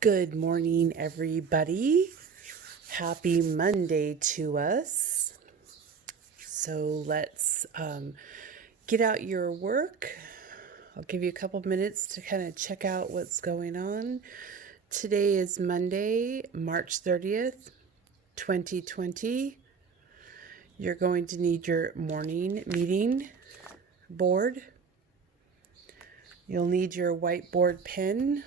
Good morning, everybody. Happy Monday to us. So let's get out your work. I'll give you a couple minutes to kind of check out what's going on. Today is Monday, March 30th, 2020. You're going to need your morning meeting board. You'll need your whiteboard pen.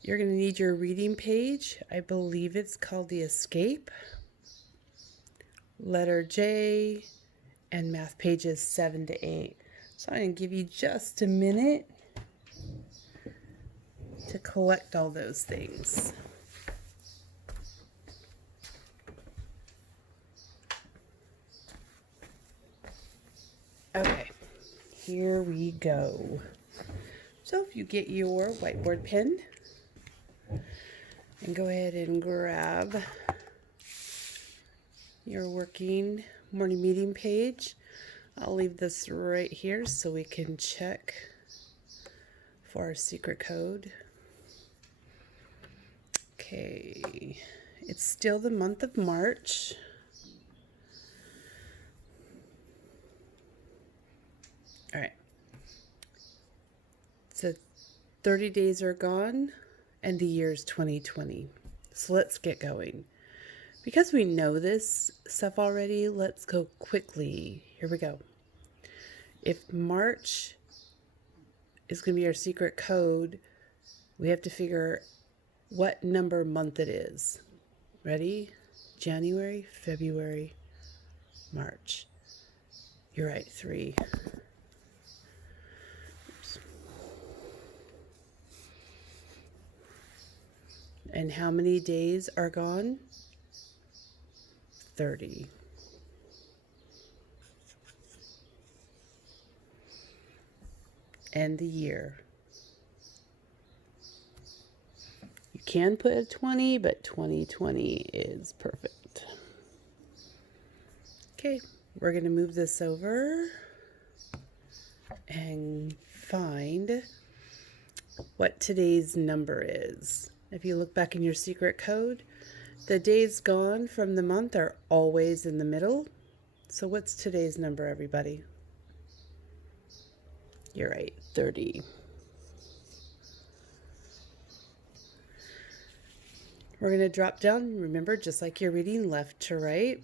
You're going to need your reading page. I believe it's called the Escape. Letter J, and math pages 7 to 8. So I'm going to give you just a minute to collect all those things. Okay, here we go. So if you get your whiteboard pen and go ahead and grab your working morning meeting page. I'll leave this right here so we can check for our secret code. Okay, it's still the month of March. All right. So 30 days are gone and the year's 2020. So let's get going. Because we know this stuff already, let's go quickly. Here we go. If March is going to be our secret code, we have to figure what number month it is. Ready? January, February, March. You're right, 3. Oops. And how many days are gone? 30. And the year. You can put a 20, but 2020 is perfect. Okay, we're going to move this over and find what today's number is. If you look back in your secret code, the days gone from the month are always in the middle. So what's today's number, everybody? You're right, 30. We're going to drop down, remember, just like you're reading left to right.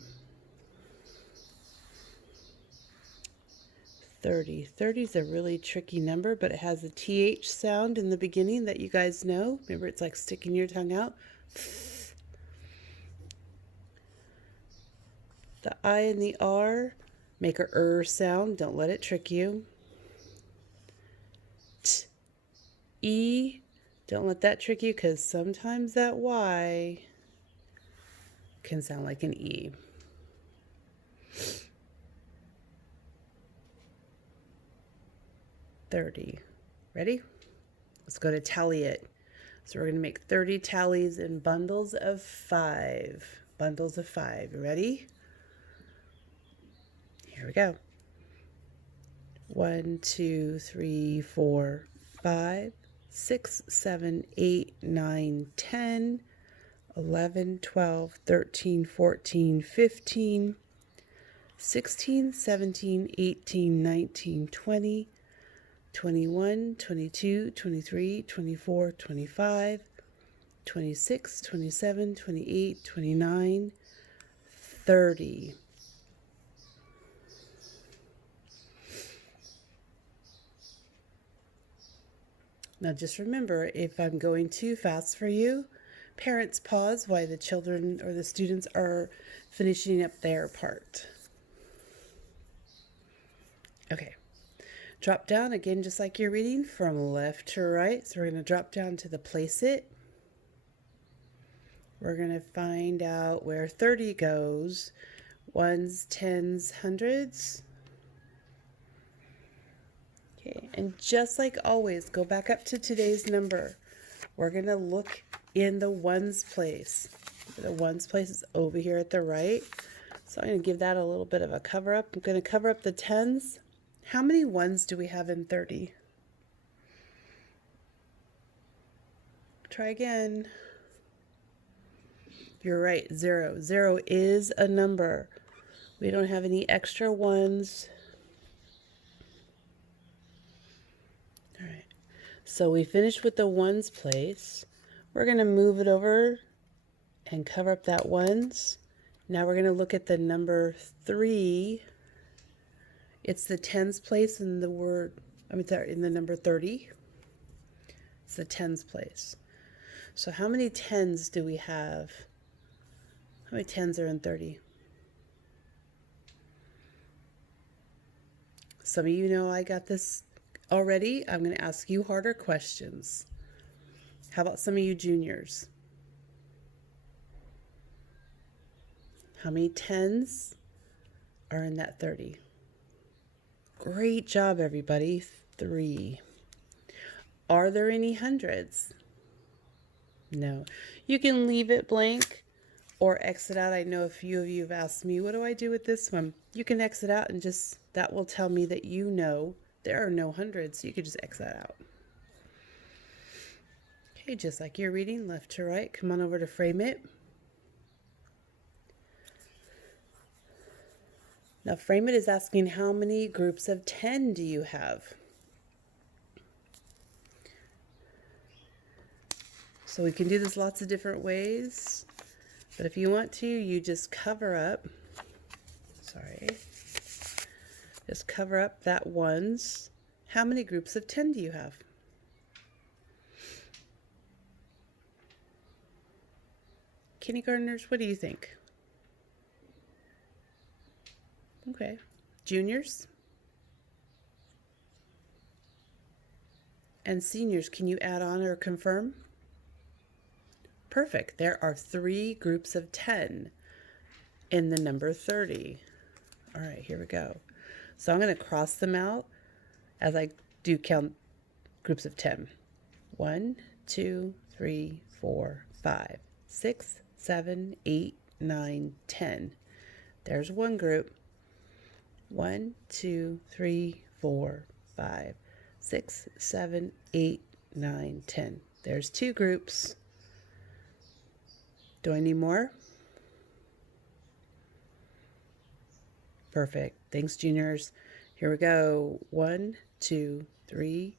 30. 30 is a really tricky number, but it has a TH sound in the beginning that you guys know. Remember, it's like sticking your tongue out. The I and the R make a sound. Don't let it trick you. T, E, don't let that trick you because sometimes that Y can sound like an E. $30. Ready? Let's go to tally it. So we're going to make 30 tallies in bundles of 5. Bundles of 5. Ready? Here we go. 1, 2, 3, 4, 5, 6, 7, 8, 9, 10, 11, 12, 13, 14, 15, 16, 17, 18, 19, 20, 21, 22, 23, 24, 25, 26, 27, 28, 29, 30. Now just remember, if I'm going too fast for you, parents pause while the children or the students are finishing up their part. Okay. Drop down again, just like you're reading, from left to right. So we're going to drop down to the place it. We're going to find out where 30 goes. Ones, tens, hundreds. Okay, and just like always, go back up to today's number. We're going to look in the ones place. The ones place is over here at the right. So I'm going to give that a little bit of a cover up. I'm going to cover up the tens. How many ones do we have in 30? Try again. You're right, 0. 0 is a number. We don't have any extra ones. All right. So we finished with the ones place. We're going to move it over and cover up that ones. Now we're going to look at the number 3. It's the tens place in the word, sorry, in the number 30. It's the tens place. So how many tens do we have? How many tens are in 30? Some of you know I got this already. I'm going to ask you harder questions. How about some of you juniors? How many tens are in that 30? Great job, everybody. 3. Are there any hundreds? No. You can leave it blank or exit out. I know a few of you have asked me, what do I do with this one? You can exit out and that will tell me that you know there are no hundreds. So you could just exit out. Okay, just like you're reading left to right, come on over to Frame It. Now, Frame It is asking how many groups of 10 do you have? So we can do this lots of different ways, but if you want to, you just cover up, just cover up that ones. How many groups of 10 do you have? Kindergartners, what do you think? Okay. Juniors? And seniors, can you add on or confirm? Perfect. There are 3 groups of 10 in the number 30. All right, here we go. So I'm going to cross them out as I do count groups of 10. 1, 2, 3, 4, 5, 6, 7, 8, 9, 10. There's one group. 1, 2, 3, 4, 5, 6, 7, 8, 9, 10. There's 2 groups. Do I need more? Perfect. Thanks, juniors. Here we go. 1, 2, 3,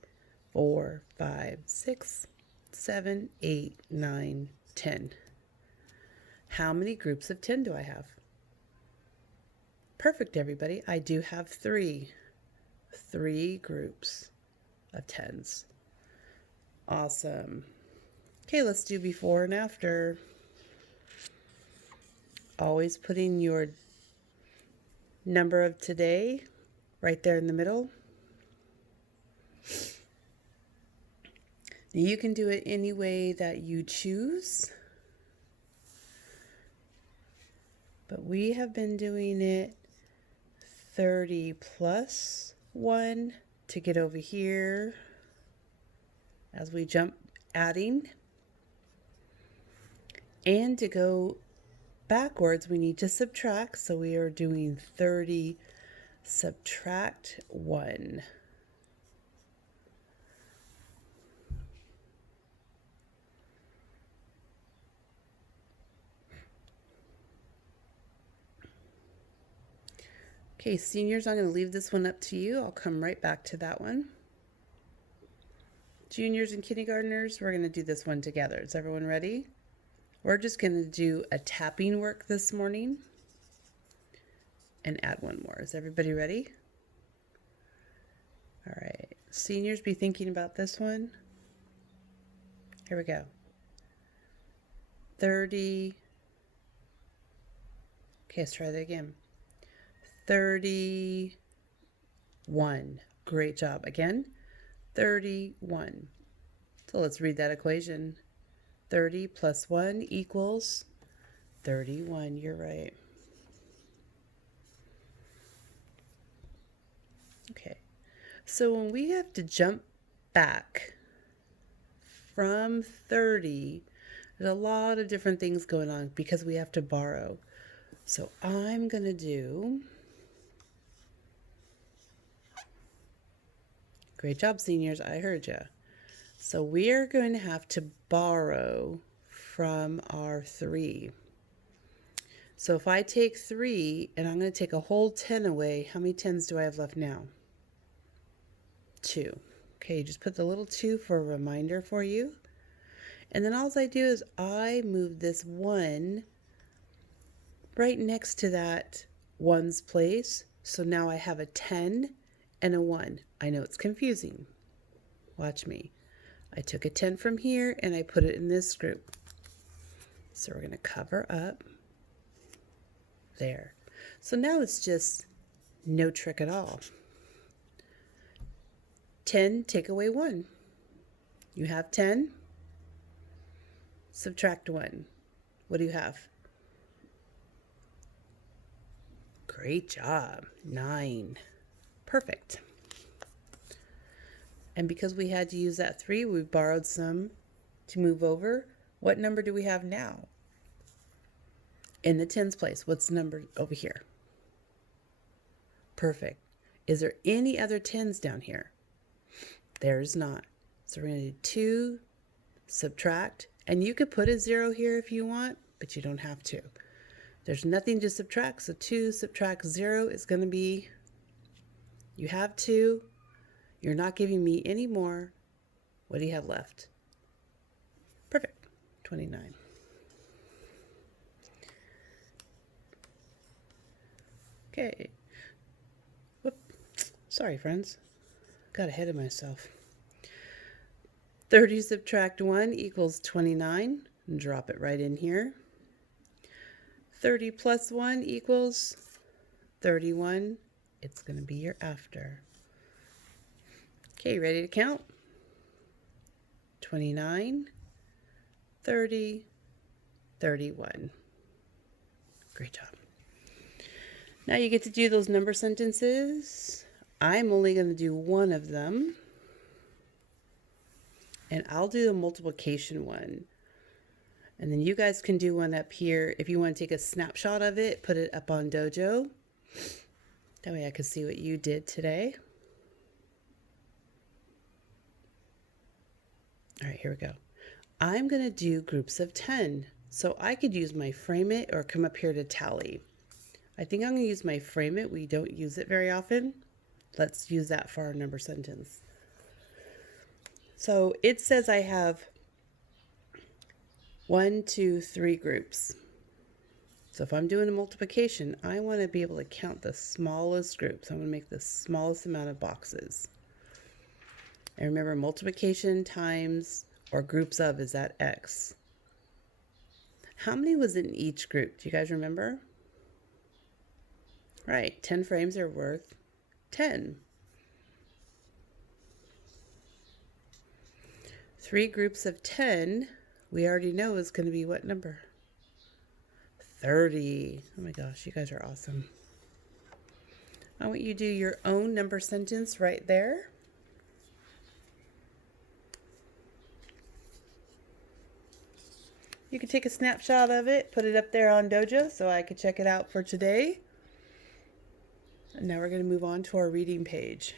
4, 5, 6, 7, 8, 9, 10. How many groups of 10 do I have? Perfect, everybody. I do have 3. 3 groups of 10s. Awesome. Okay, let's do before and after. Always putting your number of today right there in the middle. You can do it any way that you choose, but we have been doing it 30 plus 1 to get over here as we jump adding, and to go backwards we need to subtract, so we are doing 30 subtract 1. Okay, seniors, I'm going to leave this one up to you. I'll come right back to that one. Juniors and kindergartners, we're going to do this one together. Is everyone ready? We're just going to do a tapping work this morning and add one more. Is everybody ready? All right. Seniors, be thinking about this one. Here we go. 30. Okay, let's try that again. 31. Great job. Again, 31. So let's read that equation. 30 plus 1 equals 31. You're right. Okay. So when we have to jump back from 30, there's a lot of different things going on because we have to borrow. So I'm going to do... Great job, seniors. I heard you. So we are going to have to borrow from our 3. So if I take 3 and I'm going to take a whole 10 away, how many 10s do I have left now? 2. Okay, just put the little 2 for a reminder for you. And then all I do is I move this 1 right next to that 1's place. So now I have a 10 and a 1. I know it's confusing. Watch me. I took a 10 from here and I put it in this group. So we're going to cover up there. So now it's just no trick at all. 10, take away 1. You have 10. Subtract 1. What do you have? Great job. 9. Perfect. And because we had to use that 3, we borrowed some to move over. What number do we have now? In the 10's place, what's the number over here? Perfect. Is there any other 10's down here? There's not. So we're going to do 2, subtract, and you could put a 0 here if you want, but you don't have to. There's nothing to subtract, so 2 subtract 0 is going to be, you have 2, you're not giving me any more. What do you have left? Perfect, 29. Okay. Whoop. Sorry, friends. Got ahead of myself. 30 subtract 1 equals 29. And drop it right in here. 30 plus 1 equals 31. It's going to be your after. Okay, ready to count? 29, 30, 31. Great job. Now you get to do those number sentences. I'm only going to do one of them. And I'll do the multiplication one. And then you guys can do one up here. If you want to take a snapshot of it, put it up on Dojo. That way I can see what you did today. All right, here we go. I'm going to do groups of 10. So I could use my frame it or come up here to tally. I think I'm going to use my frame it. We don't use it very often. Let's use that for our number sentence. So it says I have 1, 2, 3 groups. So if I'm doing a multiplication, I want to be able to count the smallest groups. I'm going to make the smallest amount of boxes. And remember, multiplication times or groups of is that X. How many was in each group? Do you guys remember? Right, 10 frames are worth 10. 3 groups of 10, we already know is going to be what number? 30. Oh my gosh, you guys are awesome. I want you to do your own number sentence right there. You can take a snapshot of it, put it up there on Dojo so I could check it out for today. And now we're going to move on to our reading page.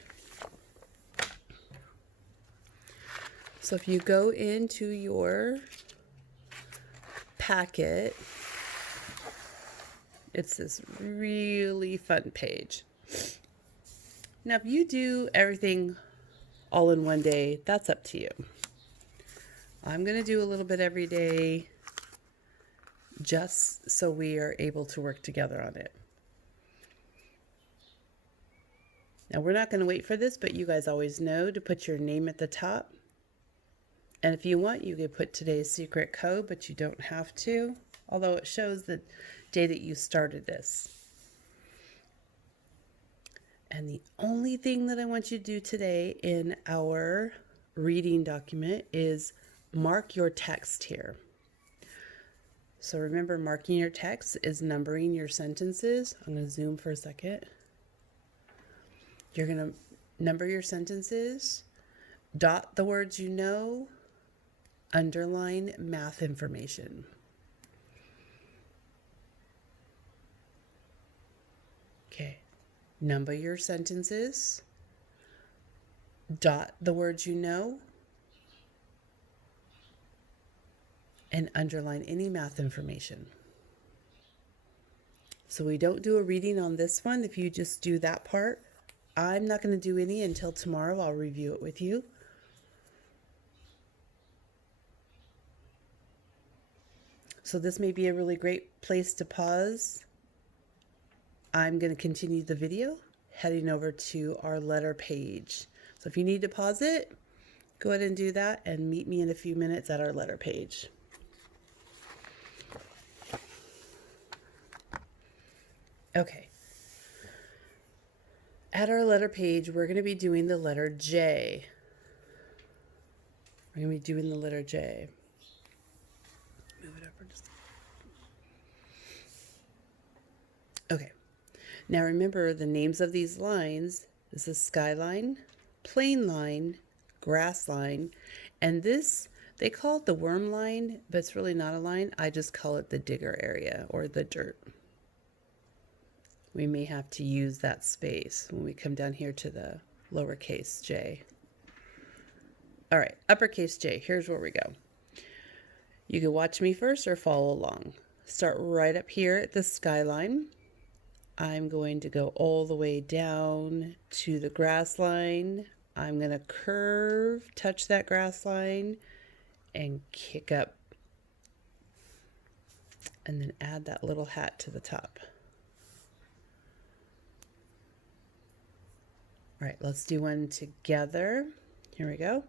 So if you go into your packet, it's this really fun page. Now, if you do everything all in one day, that's up to you. I'm going to do a little bit every day just so we are able to work together on it. Now, we're not going to wait for this, but you guys always know to put your name at the top. And if you want, you can put today's secret code, but you don't have to, although it shows the day that you started this. And the only thing that I want you to do today in our reading document is mark your text here. So remember, marking your text is numbering your sentences. I'm going to zoom for a second. You're going to number your sentences, dot the words you know, underline math information. Okay, number your sentences, dot the words you know, and underline any math information. So we don't do a reading on this one. If you just do that part, I'm not going to do any until tomorrow. I'll review it with you. So this may be a really great place to pause. I'm going to continue the video, heading over to our letter page. So if you need to pause it, go ahead and do that and meet me in a few minutes at our letter page. Okay. At our letter page, we're going to be doing the letter J. We're going to be doing the letter J. Move it over just. Okay. Now remember the names of these lines. This is skyline, plain line, grass line, and this, they call it the worm line, but it's really not a line. I just call it the digger area or the dirt. We may have to use that space when we come down here to the lowercase j. All right, uppercase J, here's where we go. You can watch me first or follow along. Start right up here at the skyline. I'm going to go all the way down to the grass line. I'm going to curve, touch that grass line, and kick up. And then add that little hat to the top. All right, let's do one together. Here we go.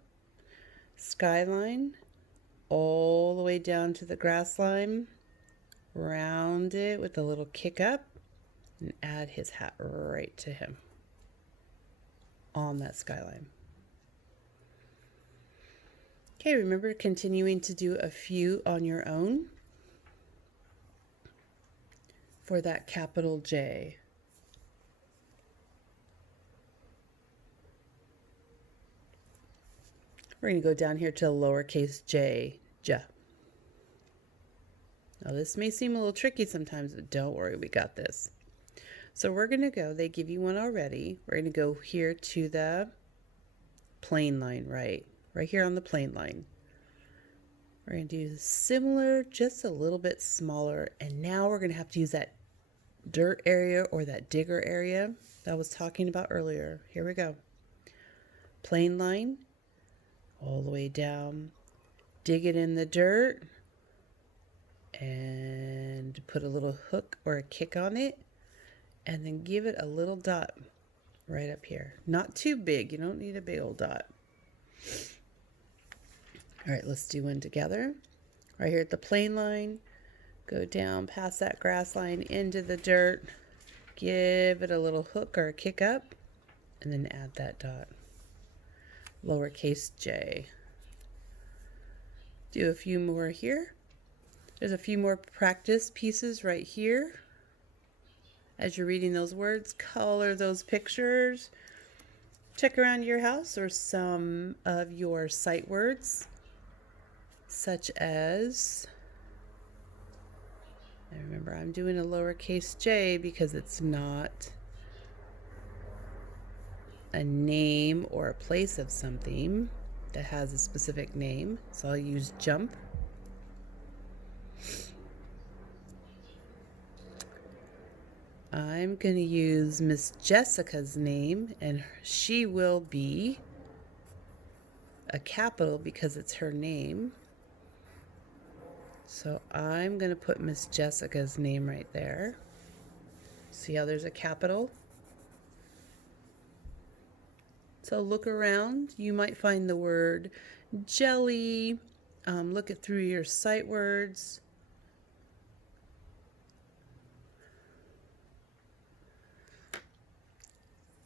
Skyline, all the way down to the grass line. Round it with a little kick up and add his hat right to him on that skyline. Okay, remember continuing to do a few on your own for that capital J. We're going to go down here to lowercase j, J. Now this may seem a little tricky sometimes, but don't worry, we got this. So we're going to go, they give you one already. We're going to go here to the plain line, right here on the plain line. We're going to do similar, just a little bit smaller. And now we're going to have to use that dirt area or that digger area that I was talking about earlier. Here we go. Plain line. All the way down, dig it in the dirt, and put a little hook or a kick on it, and then give it a little dot right up here. Not too big, you don't need a big old dot. All right, let's do one together. Right here at the plain line, go down past that grass line into the dirt, give it a little hook or a kick up, and then add that dot. Lowercase j. Do a few more here. There's a few more practice pieces right here. As you're reading those words, color those pictures. Check around your house or some of your sight words, such as, and remember I'm doing a lowercase j because it's not a name or a place of something that has a specific name. So I'll use jump. I'm going to use Miss Jessica's name, and she will be a capital because it's her name. So I'm going to put Miss Jessica's name right there. See how there's a capital? So look around. You might find the word jelly. Look it through your sight words.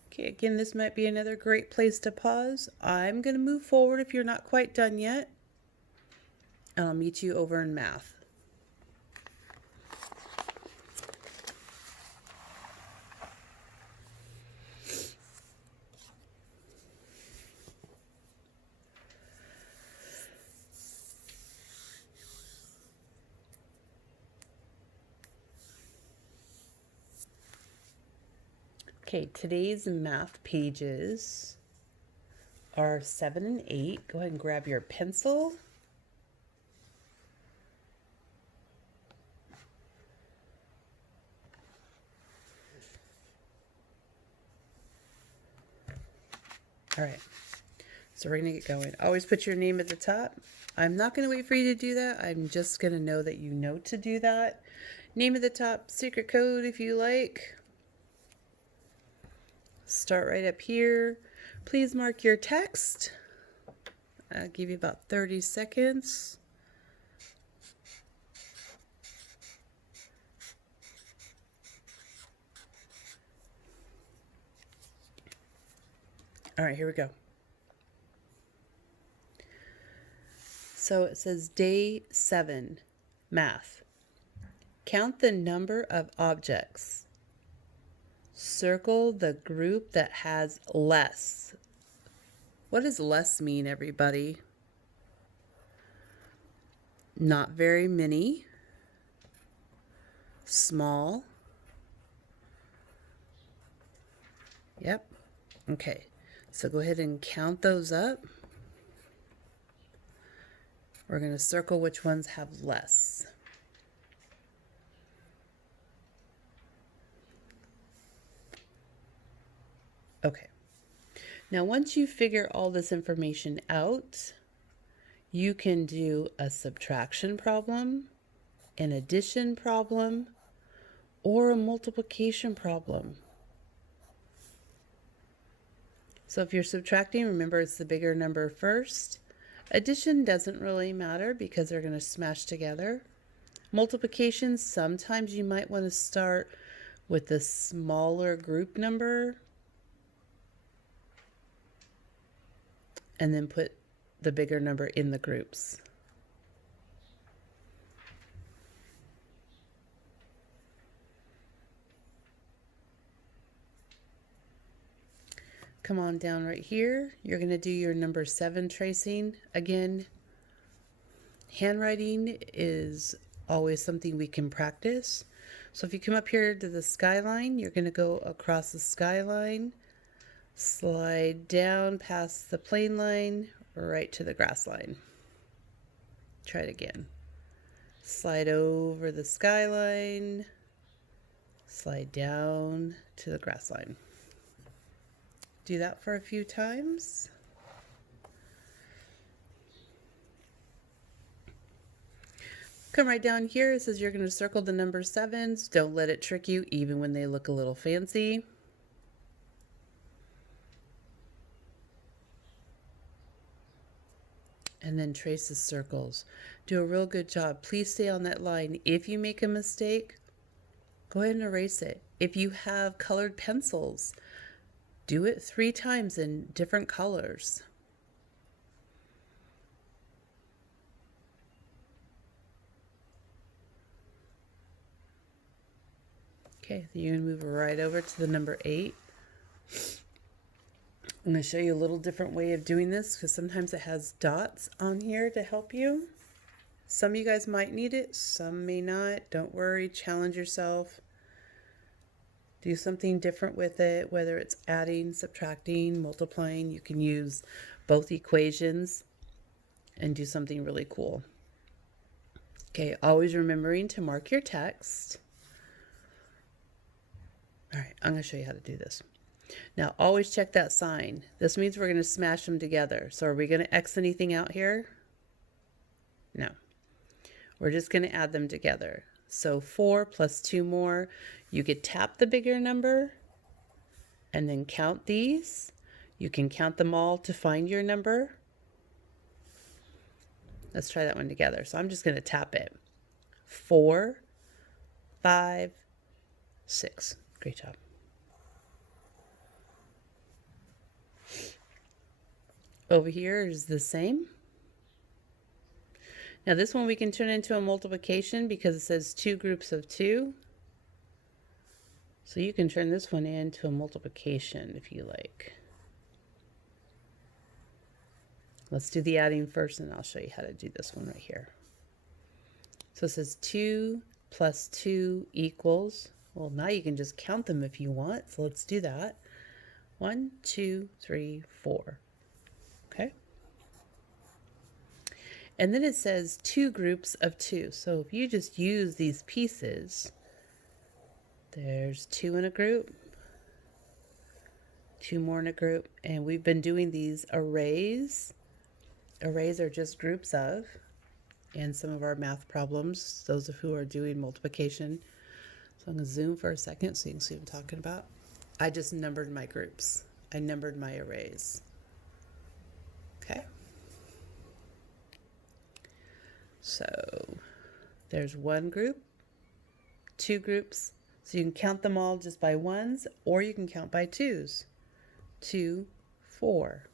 Okay, again, this might be another great place to pause. I'm going to move forward if you're not quite done yet. And I'll meet you over in math. Okay, today's math pages are 7 and 8. Go ahead and grab your pencil All right, so we're going to get going. Always put your name at the top. I'm not going to wait for you to do that. I'm just going to know that you know to do that. Name at the top, secret code if you like. Start right up here. Please mark your text. I'll give you about 30 seconds. All right, here we go. So it says day 7, math. Count the number of objects. Circle the group that has less. What does less mean, everybody? Not very many. Small. Yep. Okay. So go ahead and count those up. We're going to circle which ones have less. Okay. Now, once you figure all this information out, you can do a subtraction problem, an addition problem, or a multiplication problem. So if you're subtracting, remember it's the bigger number first. Addition doesn't really matter because they're going to smash together. Multiplication, sometimes you might want to start with the smaller group number and then put the bigger number in the groups. Come on down right here. You're going to do your number 7 tracing. Again, handwriting is always something we can practice. So if you come up here to the skyline, you're going to go across the skyline, slide down past the plane line, right to the grass line. Try it again. Slide over the skyline, slide down to the grass line. Do that for a few times. Come right down here. It says you're going to circle the number 7s. Don't let it trick you, even when they look a little fancy. And then trace the circles. Do a real good job. Please stay on that line. If you make a mistake, go ahead and erase it. If you have colored pencils, do it 3 times in different colors. Okay, you're going to move right over to the number 8. I'm going to show you a little different way of doing this because sometimes it has dots on here to help you. Some of you guys might need it, some may not. Don't worry, challenge yourself. Do something different with it, whether it's adding, subtracting, multiplying. You can use both equations and do something really cool. Okay, always remembering to mark your text. All right, I'm going to show you how to do this. Now, always check that sign. This means we're going to smash them together. So are we going to X anything out here? No. We're just going to add them together. So 4 plus 2 more. You could tap the bigger number and then count these. You can count them all to find your number. Let's try that one together. So I'm just going to tap it. 4, 5, 6. Great job. Over here is the same. Now this one we can turn into a multiplication because it says 2 groups of 2. So you can turn this one into a multiplication if you like. Let's do the adding first and I'll show you how to do this one right here. So it says 2 plus 2 equals, well now you can just count them if you want. So let's do that. 1, 2, 3, 4. Okay. And then it says 2 groups of 2. So if you just use these pieces, there's 2 in a group, 2 more in a group, and we've been doing these arrays. Arrays are just groups of, and some of our math problems, those of who are doing multiplication. So I'm going to zoom for a second so you can see what I'm talking about. I just numbered my groups. I numbered my arrays. Okay. So there's 1 group, 2 groups. So you can count them all just by ones, or you can count by twos. 2, 4.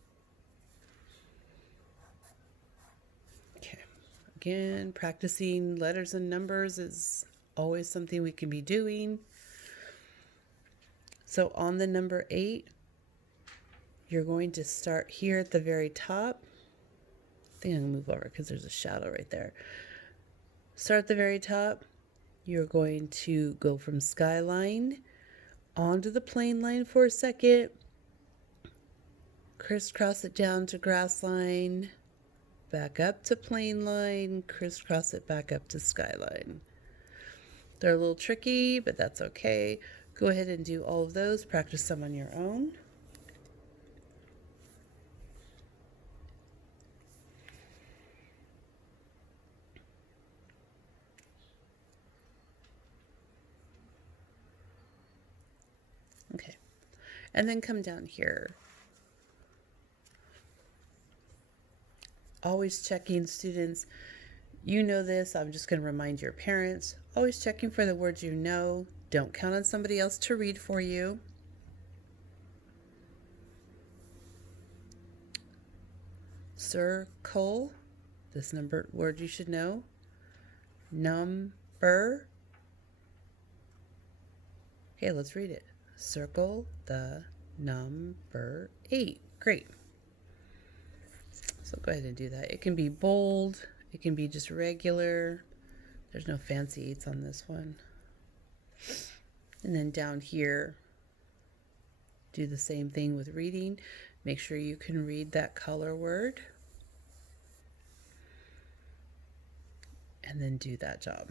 Okay. Again, practicing letters and numbers is always something we can be doing. So on the number 8, you're going to start here at the very top. I think I'm going to move over because there's a shadow right there. Start at the very top. You're going to go from skyline onto the plane line for a second. Crisscross it down to grass line. Back up to plane line. Crisscross it back up to skyline. They're a little tricky, but that's okay. Go ahead and do all of those. Practice some on your own. Okay, and then come down here. Always checking, students. You know this. I'm just going to remind your parents. Always checking for the words you know. Don't count on somebody else to read for you. Circle. This number word you should know. Number. Okay, let's read it. Circle the number 8. Great. So go ahead and do that. It can be bold. It can be just regular. There's no fancy 8s on this one. And then down here, do the same thing with reading. Make sure you can read that color word. And then do that job.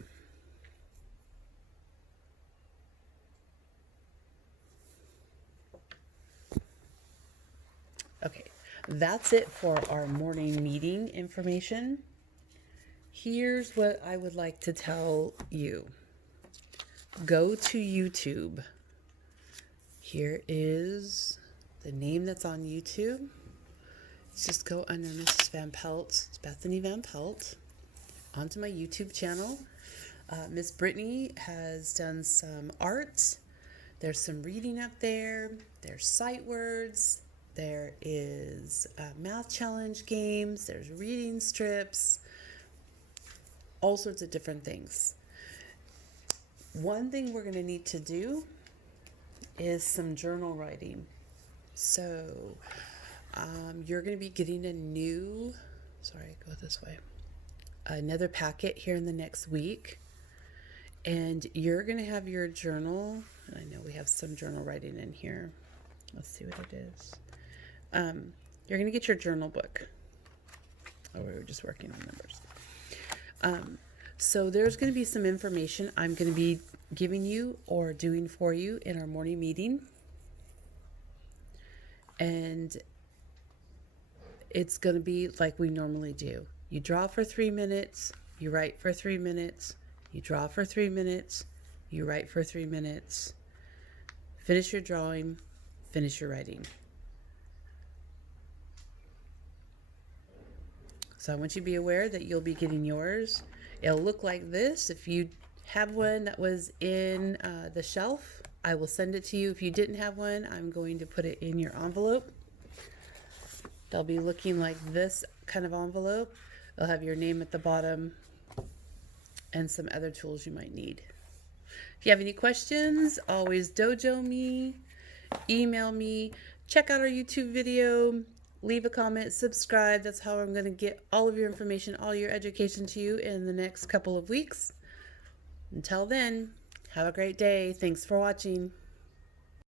Okay, that's it for our morning meeting information. Here's what I would like to tell you. Go to YouTube. Here is the name that's on YouTube. Just go under Mrs. Van Pelt. It's Bethany Van Pelt. Onto my YouTube channel. Miss Brittany has done some art. There's some reading up there. There's sight words. There is math challenge games. There's reading strips. All sorts of different things. One thing we're going to need to do is some journal writing. So you're going to be getting another packet here in the next week. And you're going to have your journal. I know we have some journal writing in here. Let's see what it is. You're going to get your journal book. Oh, we were just working on numbers. So there's going to be some information I'm going to be giving you or doing for you in our morning meeting. And it's going to be like we normally do. You draw for 3 minutes, you write for 3 minutes, you draw for 3 minutes, you write for 3 minutes, finish your drawing, finish your writing. So I want you to be aware that you'll be getting yours. It'll look like this. If you have one that was in the shelf, I will send it to you. If you didn't have one, I'm going to put it in your envelope. They'll be looking like this kind of envelope. They'll have your name at the bottom and some other tools you might need. If you have any questions, always dojo me, email me, check out our YouTube video, leave a comment, subscribe. That's how I'm going to get all of your information, all your education to you in the next couple of weeks. Until then, have a great day. Thanks for watching.